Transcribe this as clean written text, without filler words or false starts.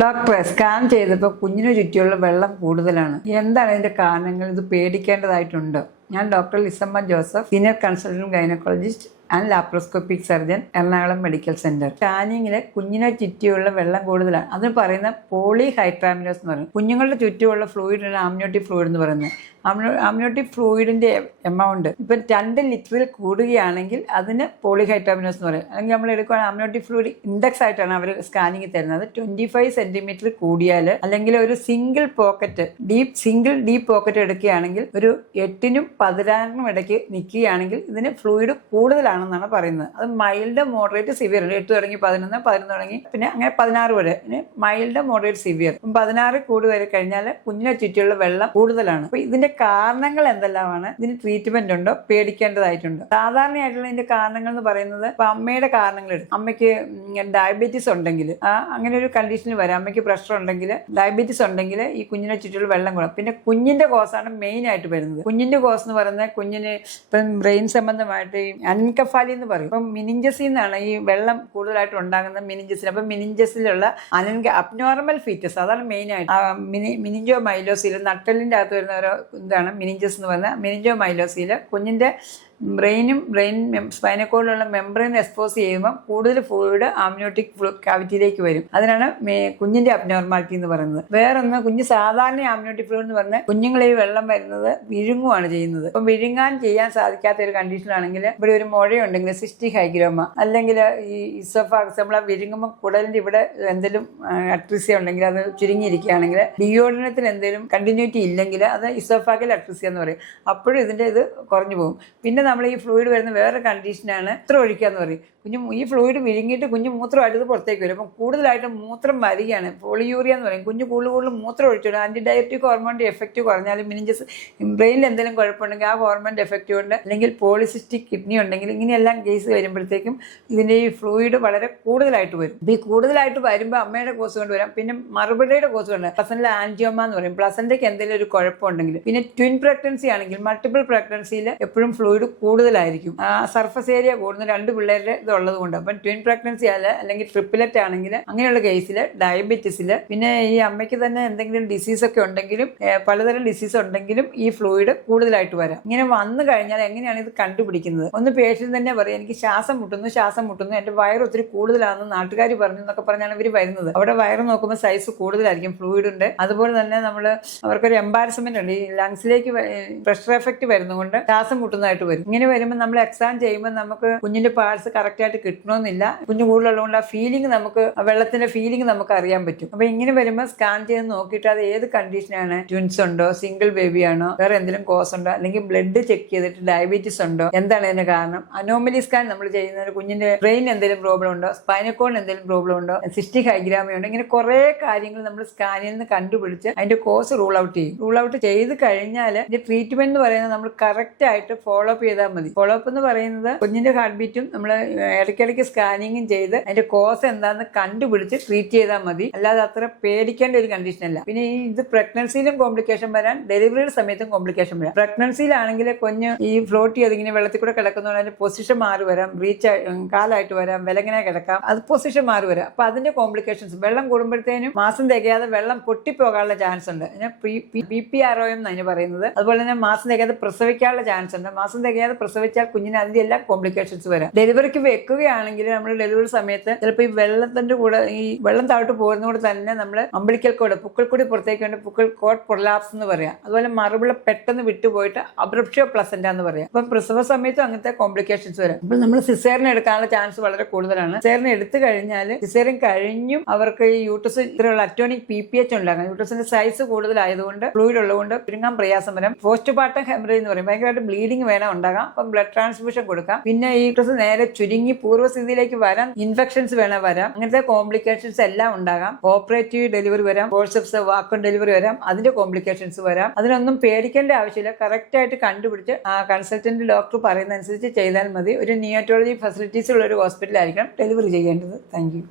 ഡോക്ടറെ സ്കാൻ ചെയ്തപ്പോൾ കുഞ്ഞിനു ചുറ്റിയുള്ള വെള്ളം കൂടുതലാണ്. എന്താണ് ഇതിന്റെ കാരണങ്ങൾ? ഇത് പേടിക്കേണ്ടതായിട്ടുണ്ട്. ഞാൻ doctor Lissamma Joseph, senior consultant gynaecologist and laparoscopic surgeon, Ernakulam medical centre. സ്കാനിങ്ങിൽ കുഞ്ഞിനെ ചുറ്റിയുള്ള വെള്ളം കൂടുതലാണ്. അത് പറയുന്ന പോളിഹൈഡ്രാമിനോസ് എന്ന് പറയും. കുഞ്ഞുങ്ങളുടെ ചുറ്റുമുള്ള ഫ്ലൂയിഡിനാണ് ആംനിയോട്ടിക് ഫ്ലൂയിഡ് എന്ന് പറയുന്നത്. ആംനിയോട്ടിക് ഫ്ലൂയിഡിന്റെ എമൗണ്ട് ഇപ്പം 2 ലിറ്ററിൽ കൂടുകയാണെങ്കിൽ അതിന് പോളിഹൈഡ്രാമിനോസ് എന്ന് പറയും. അല്ലെങ്കിൽ നമ്മൾ എടുക്കുകയാണെങ്കിൽ ആംനിയോട്ടിക് ഫ്ലൂയിഡ് ഇൻഡെക്സ് ആയിട്ടാണ് അവർ സ്കാനിങ് തരുന്നത്. 25 സെന്റിമീറ്റർ കൂടിയാൽ അല്ലെങ്കിൽ ഒരു സിംഗിൾ ഡീപ്പ് പോക്കറ്റ് എടുക്കുകയാണെങ്കിൽ ഒരു 8നും 16നും ഇടയ്ക്ക് നിൽക്കുകയാണെങ്കിൽ ഇതിന് ഫ്ലൂയിഡ് കൂടുതലാണെന്നാണ് പറയുന്നത്. അത് മൈൽഡ്, മോഡറേറ്റ്, സിവിയർ. 8 തുടങ്ങി 11, 11 തുടങ്ങി പിന്നെ അങ്ങനെ 16 വരെ മൈൽഡ്, മോഡറേറ്റ്, സിവിയർ. 16 കൂടി വരെ കഴിഞ്ഞാൽ കുഞ്ഞിനെ ചുറ്റിയുള്ള വെള്ളം കൂടുതലാണ്. അപ്പൊ ഇതിന്റെ കാരണങ്ങൾ എന്തെല്ലാമാണ്? ഇതിന് ട്രീറ്റ്മെന്റ് ഉണ്ടോ? പേടിക്കേണ്ടതായിട്ടുണ്ടോ? സാധാരണയായിട്ടുള്ള ഇതിന്റെ കാരണങ്ങൾ എന്ന് പറയുന്നത് ഇപ്പൊ അമ്മയുടെ കാരണങ്ങൾ എടുക്കും. അമ്മയ്ക്ക് ഡയബറ്റീസ് ഉണ്ടെങ്കിൽ അങ്ങനെ ഒരു കണ്ടീഷനിൽ വരാം. അമ്മയ്ക്ക് പ്രഷർ ഉണ്ടെങ്കിൽ, ഡയബറ്റീസ് ഉണ്ടെങ്കിൽ ഈ കുഞ്ഞിനെ ചുറ്റിയുള്ള വെള്ളം കൂടും. പിന്നെ കുഞ്ഞിന്റെ കോസാണ് മെയിൻ ആയിട്ട് വരുന്നത്. കുഞ്ഞിന്റെ കോസ് എന്ന് പറയുന്നത് കുഞ്ഞിന് ഇപ്പം ബ്രെയിൻ സംബന്ധമായിട്ട് ഈ അൻകഫാലി എന്ന് പറയും. ഇപ്പം മിനിഞ്ചസിൽ നിന്നാണ് ഈ വെള്ളം കൂടുതലായിട്ട് ഉണ്ടാകുന്നത്. മിനിഞ്ചസിൽ അപ്പം മിനിഞ്ചസിലുള്ള അബ്നോർമൽ ഫീറ്റസ്, അതാണ് മെയിൻ ആയിട്ട്. മിനിഞ്ചോ മൈലോസിൽ നട്ടലിന്റെ അകത്ത് വരുന്ന ഓരോ ഇതാണ് മിനിഞ്ചസ് എന്ന് പറഞ്ഞാൽ. മിനിഞ്ചോ മൈലോസിൽ കുഞ്ഞിന്റെ ബ്രെയിൻ സ്പൈനൽ കോഡിലുള്ള മെമ്പറൈൻ എക്സ്പോസ് ചെയ്യുമ്പോൾ കൂടുതൽ ഫ്ലൂയിഡ് ആംനിയോട്ടിക് കാവിറ്റിയിലേക്ക് വരും. അതിനാണ് കുഞ്ഞിന്റെ അബ്നോർമാലിറ്റി എന്ന് പറയുന്നത്. വേറൊന്ന്, കുഞ്ഞ് സാധാരണ ആംനിയോട്ടിക് ഫ്ലൂയിഡ് എന്ന് പറഞ്ഞാൽ കുഞ്ഞുങ്ങളിൽ വെള്ളം വരുന്നത് വിഴുങ്ങുവാണ് ചെയ്യുന്നത്. അപ്പം വിഴുങ്ങാൻ ചെയ്യാൻ സാധിക്കാത്ത ഒരു കണ്ടീഷനാണെങ്കിൽ ഇവിടെ ഒരു മുഴയുണ്ടെങ്കിൽ സിസ്റ്റിക് ഹൈഗ്രോമ, അല്ലെങ്കിൽ ഈ ഇസോഫാഗസ് നമ്മളെ വിഴുങ്ങുമ്പോൾ കുടലിന്റെ ഇവിടെ എന്തെങ്കിലും അട്രീസിയ ഉണ്ടെങ്കിൽ അത് ചുരുങ്ങിയിരിക്കുകയാണെങ്കിൽ, ഡിയോഡിനത്തിൽ എന്തെങ്കിലും കണ്ടിന്യൂറ്റി ഇല്ലെങ്കിൽ അത് ഇസോഫാഗൽ അട്രീസിയ എന്ന് പറയും. അപ്പോഴും ഇതിന്റെ ഇത് കുറഞ്ഞു പോകും. പിന്നെ നമ്മൾ ഈ ഫ്ലൂയിഡ് വരുന്ന വേറൊരു കണ്ടീഷനാണ് മൂത്രം ഒഴിക്കുക എന്ന് പറയും. ഈ ഫ്ലൂയിഡ് വിഴുങ്ങിയിട്ട് കുഞ്ഞ് മൂത്രമായിട്ട് ഇത് പുറത്തേക്ക് വരും. അപ്പം കൂടുതലായിട്ട് മൂത്രം വരികയാണ്, പോളിയൂറിയ എന്ന് പറയും. കുഞ്ഞ് കൂടുതൽ മൂത്രം ഒഴിച്ചിട്ട് ആന്റി ഡയബറ്റിക് ഹോർമോണിന്റെ എഫക്റ്റ് കുറഞ്ഞാലും മിനിഞ്ചസ് ബ്രെയിനിൽ എന്തെങ്കിലും കുഴപ്പമുണ്ടെങ്കിൽ ആ ഹോർമോണിന്റെ എഫക്റ്റ് കൊണ്ട്, അല്ലെങ്കിൽ പോളിസിസ്റ്റിക് കിഡ്നി ഉണ്ടെങ്കിൽ, ഇങ്ങനെയെല്ലാം കേസ് വരുമ്പോഴത്തേക്കും ഇതിന്റെ ഈ ഫ്ലൂയിഡ് വളരെ കൂടുതലായിട്ട് വരും. ഈ കൂടുതലായിട്ട് വരുമ്പോൾ അമ്മയുടെ കോസ് കൊണ്ട് വരാം. പിന്നെ മറുപടിയുടെ കോസ് കൊണ്ട് പ്ലസന്റൽ ആൻജിയോമ എന്ന് പറയും. പ്ലസന്റയ്ക്ക് എന്തെങ്കിലും ഒരു കുഴപ്പമുണ്ടെങ്കിൽ, പിന്നെ ട്വിൻ പ്രഗ്നൻസി ആണെങ്കിൽ മൾട്ടിപ്പിൾ പ്രഗ്നൻസിയിൽ എപ്പോഴും ഫ്ലൂയിഡ് കൂടുതലായിരിക്കും. സർഫസ് ഏരിയ കൂടുന്ന 2 പിള്ളേരുടെ ഇതുള്ളത് കൊണ്ട്. അപ്പം ട്വിൻ പ്രഗ്നൻസി അല്ലെങ്കിൽ ട്രിപ്പിലറ്റ് ആണെങ്കിൽ അങ്ങനെയുള്ള കേസിൽ, ഡയബറ്റീസിൽ, പിന്നെ ഈ അമ്മയ്ക്ക് തന്നെ എന്തെങ്കിലും ഡിസീസ് ഒക്കെ ഉണ്ടെങ്കിലും, പലതരം ഡിസീസ് ഉണ്ടെങ്കിലും ഈ ഫ്ലൂയിഡ് കൂടുതലായിട്ട് വരാം. ഇങ്ങനെ വന്നു കഴിഞ്ഞാൽ എങ്ങനെയാണ് ഇത് കണ്ടുപിടിക്കുന്നത്? ഒന്ന് പേഷ്യന്റ് തന്നെ പറയും, എനിക്ക് ശ്വാസം മുട്ടുന്നു, എന്റെ വയറ് ഒത്തിരി കൂടുതലാണെന്ന് നാട്ടുകാർ പറഞ്ഞു എന്നൊക്കെ പറഞ്ഞാണ് ഇവർ വരുന്നത്. അവിടെ വയറ് നോക്കുമ്പോൾ സൈസ് കൂടുതലായിരിക്കും, ഫ്ലൂയിഡിന്റെ. അതുപോലെ തന്നെ അവർക്കൊരു എംബാരസ്മെന്റ് ഉണ്ട്, ഈ ലങ്സിലേക്ക് പ്രഷർ എഫക്ട് വരുന്നതുകൊണ്ട് ശ്വാസം മുട്ടുന്നതായിട്ട് വരും. ഇങ്ങനെ വരുമ്പോൾ നമ്മൾ എക്സാം ചെയ്യുമ്പോൾ നമുക്ക് കുഞ്ഞിന്റെ പാർട്സ് കറക്റ്റ് ആയിട്ട് കിട്ടണമെന്നില്ല. കുഞ്ഞു കൂടുതലുള്ളതുകൊണ്ട് ആ ഫീലിംഗ് വെള്ളത്തിന്റെ ഫീലിംഗ് നമുക്ക് അറിയാൻ പറ്റും. അപ്പൊ ഇങ്ങനെ വരുമ്പോൾ സ്കാൻ ചെയ്ത് നോക്കിയിട്ട് അത് ഏത് കണ്ടീഷനാണ്, ട്വിൻസ് ഉണ്ടോ, സിംഗിൾ ബേബി ആണോ, വേറെ എന്തെങ്കിലും കോസ് ഉണ്ടോ, അല്ലെങ്കിൽ ബ്ലഡ് ചെക്ക് ചെയ്തിട്ട് ഡയബറ്റീസ് ഉണ്ടോ, എന്താണ് ഇതിന്റെ കാരണം. അനോമലി സ്കാൻ നമ്മൾ ചെയ്യുന്നത് കുഞ്ഞിന്റെ ബ്രെയിൻ എന്തെങ്കിലും പ്രോബ്ലം ഉണ്ടോ, സ്പൈനൽ കോഡിന് എന്തെങ്കിലും പ്രോബ്ലം ഉണ്ടോ, സിസ്റ്റിക് ഹൈഗ്രാമ ഉണ്ടോ, ഇങ്ങനെ കുറെ കാര്യങ്ങൾ നമ്മൾ സ്കാനിൽ നിന്ന് കണ്ടുപിടിച്ച് അതിന്റെ കോസ് റൂൾ ഔട്ട് ചെയ്യും. റൂൾ ഔട്ട് ചെയ്ത് കഴിഞ്ഞാൽ ഇതിന്റെ ട്രീറ്റ്മെന്റ് എന്ന് പറയുന്നത് നമ്മൾ കറക്റ്റ് ആയിട്ട് ഫോളോ അപ്പ് ചെയ്താൽ മതി. ഫോളോ അപ്പ് എന്ന് പറയുന്നത് കുഞ്ഞിന്റെ ഹാർട്ട് ബീറ്റും നമ്മൾ ഇടയ്ക്കിടയ്ക്ക് സ്കാനിങ്ങും ചെയ്ത് അതിന്റെ കോസ് എന്താണെന്ന് കണ്ടുപിടിച്ച് ട്രീറ്റ് ചെയ്താൽ മതി. അല്ലാതെ അത്ര പേടിക്കേണ്ട ഒരു കണ്ടീഷൻ അല്ല. പിന്നെ ഇത് പ്രഗ്നൻസിയിലും കോംപ്ലിക്കേഷൻ വരാൻ, ഡെലിവറിയുടെ സമയത്തും കോംപ്ലിക്കേഷൻ വരാം. പ്രഗ്നൻസിയിലാണെങ്കിൽ കുഞ്ഞ് ഈ ഫ്ലോട്ട് ചെയ്ത് ഇങ്ങനെ വെള്ളത്തിൽ കൂടെ കിടക്കുന്നതുകൊണ്ട് അതിന്റെ പൊസിഷൻ മാറി വരാം, കാലായിട്ട് വരാം, വിലങ്ങനെ കിടക്കാം, അത് പൊസിഷൻ മാറി വരാം. അപ്പൊ അതിന്റെ കോംപ്ലിക്കേഷൻസ്, വെള്ളം കൂടുമ്പോഴത്തേനും മാസം തികയാതെ വെള്ളം പൊട്ടിപ്പോകാനുള്ള ചാൻസ് ഉണ്ട്. PPROM എന്നതിന് പറയുന്നത്. അതുപോലെ തന്നെ മാസം തികയാതെ പ്രസവിക്കാനുള്ള ചാൻസ് ഉണ്ട്. മാസം തികയാതെ പ്രസവിച്ചാൽ കുഞ്ഞിന് അതിന്റെ എല്ലാ കോംപ്ലിക്കേഷൻസ് വരാം. ഡെലിവറിക്ക് വെക്കുകയാണെങ്കിൽ നമ്മൾ ഡെലിവറി സമയത്ത് ചിലപ്പോൾ ഈ വെള്ളത്തിന്റെ കൂടെ ഈ വെള്ളം താഴോട്ട് പോകുന്നതുകൊണ്ട് തന്നെ നമ്മൾ അമ്പിളിക്കൽ കോഡ്, പുക്കൾ കൂടി പുറത്തേക്ക് വേണ്ടി പുക്കൾ കോഡ് പ്രൊലാപ്സ് എന്ന് പറയാം. അതുപോലെ മറുപിള്ള പെട്ടെന്ന് വിട്ടുപോയിട്ട് അബ്രപ്ഷ്യോ പ്ലസന്റ എന്ന് പറയാം. അപ്പം പ്രസവ സമയത്തും അങ്ങനത്തെ കോംപ്ലിക്കേഷൻസ് വരാം. അപ്പോൾ നമ്മൾ സിസേറിയൻ എടുക്കാനുള്ള ചാൻസ് വളരെ കൂടുതലാണ്. സിസേറിയൻ എടുത്തു കഴിഞ്ഞാൽ, സിസേറിയൻ കഴിഞ്ഞും അവർക്ക് ഈ യൂട്ടസ് ഇത്രയുള്ള അറ്റോണിക് PPH ഉണ്ടാകാം. യൂട്ടസിന്റെ സൈസ് കൂടുതലായതുകൊണ്ട്, ഫ്ലൂയിഡ് ഉള്ളതുകൊണ്ട് പിരിങ്ങാൻ പ്രയാസം വരാം. പോസ്റ്റ് പാർട്ടം ഹെമറേജ് എന്ന് പറയും. ഭയങ്കരമായിട്ട് ബ്ലീഡിങ് വേണം ഉണ്ടാകാം. അപ്പം ബ്ലഡ് ട്രാൻസ്ഫ്യൂഷൻ കൊടുക്കാം. പിന്നെ ഈ യൂട്ടസ് നേരെ ചുരുങ്ങി പൂർവ്വസ്ഥിതിയിലേക്ക് വരാൻ ഇൻഫെക്ഷൻസ് വേണം വരാം. അങ്ങനത്തെ കോംപ്ലിക്കേഷൻസ് എല്ലാം ഉണ്ടാകാം. ഓപ്പറേറ്റീവ് ഡെലിവറി വരാം, ഫോർസെപ്സ് വാക്വം ഡെലിവറി വരാം, അതിന്റെ കോംപ്ലിക്കേഷൻസ് വരാം. അതിനൊന്നും പേടിക്കേണ്ട ആവശ്യമില്ല. കറക്റ്റ് ആയിട്ട് കണ്ടുപിടിച്ച് ആ കൺസൾട്ടന്റ് ഡോക്ടർ പറയുന്ന അനുസരിച്ച് ചെയ്താൽ മതി. ഒരു നിയോറ്റോളജി ഫെസിലിറ്റീസ് ഉള്ള ഒരു ഹോസ്പിറ്റലായിരിക്കണം ഡെലിവറി ചെയ്യേണ്ടത്. Thank you.